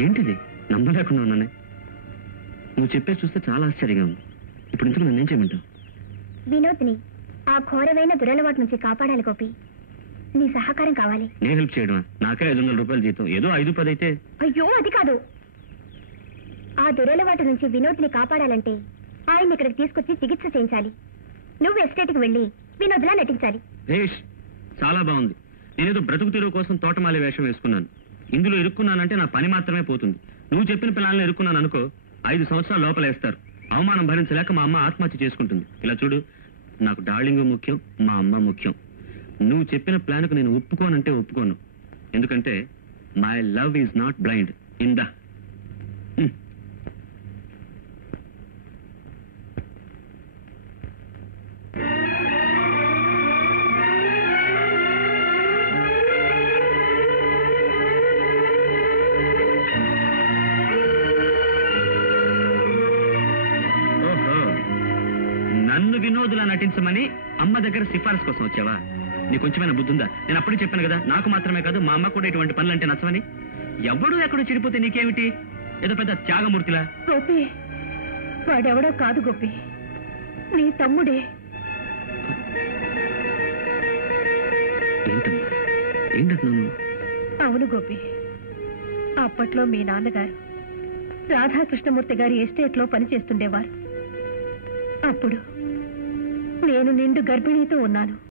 ఏంటిది? నమ్మలేకుండా ఉన్నానే. నువ్వు చెప్పేది చూస్తే చాలా ఆశ్చర్యంగా ఉంది. ఇప్పుడు ఇంతకు నన్ను ఏం చేయమంటావు? వినోద్ని ఆ ఘోరమైన దురలవాటు నుంచి కాపాడాలి గోపి. నీ సహకారం కావాలి. నేను హెల్ప్ చేయడమా? నాకే ఐదు వందల రూపాయలు జీతం. ఏదో ఐదు పది అయితే. అయ్యో అది కాదు. ఆ దురలవాటు నుంచి వినోద్ని కాపాడాలంటే ఆయన్ని ఇక్కడికి తీసుకొచ్చి చికిత్స చేయించాలి. నువ్వు ఎస్టేట్కి వెళ్ళి వినోద్లా నటించాలి. భేష్ చాలా బాగుంది. నేనేదో బ్రతుకు తెరువు కోసం తోటమాలి వేషం వేసుకున్నాను. ఇందులో ఇరుక్కున్నానంటే నా పని మాత్రమే పోతుంది. నువ్వు చెప్పిన పిల్లల్ని ఇరుక్కున్నాను అనుకో ఐదు సంవత్సరాలు లోపల వేస్తారు. అవమానం భరించలేక మా అమ్మ ఆత్మహత్య చేసుకుంటుంది. ఇలా చూడు నాకు డార్లింగ్ ముఖ్యం మా అమ్మ ముఖ్యం. నువ్వు చెప్పిన ప్లాన్కు నేను ఒప్పుకోనంటే ఒప్పుకోను. ఎందుకంటే my love is not blind in నన్ను వినోదులా నటించమని అమ్మ దగ్గర సిఫారసు కోసం వచ్చావా? నీకు కొంచెమైనా బుద్ధి ఉందా నేను అప్పుడే చెప్పాను కదా నాకు మాత్రమే కాదు మా అమ్మ కూడా ఇటువంటి పనులు అంటే నచ్చవని. ఎవడు ఎక్కడో చెడిపోతే నీకేమిటి? ఏదో పెద్ద త్యాగమూర్తిలా. గోపి వాడెవడో కాదు గోపి. నీ తమ్ముడే. అవును గోపి. అప్పట్లో మీ నాన్నగారు రాధాకృష్ణమూర్తి గారి ఎస్టేట్లో పనిచేస్తుండేవారు. అప్పుడు నేను నిండు గర్భిణీతో ఉన్నాను.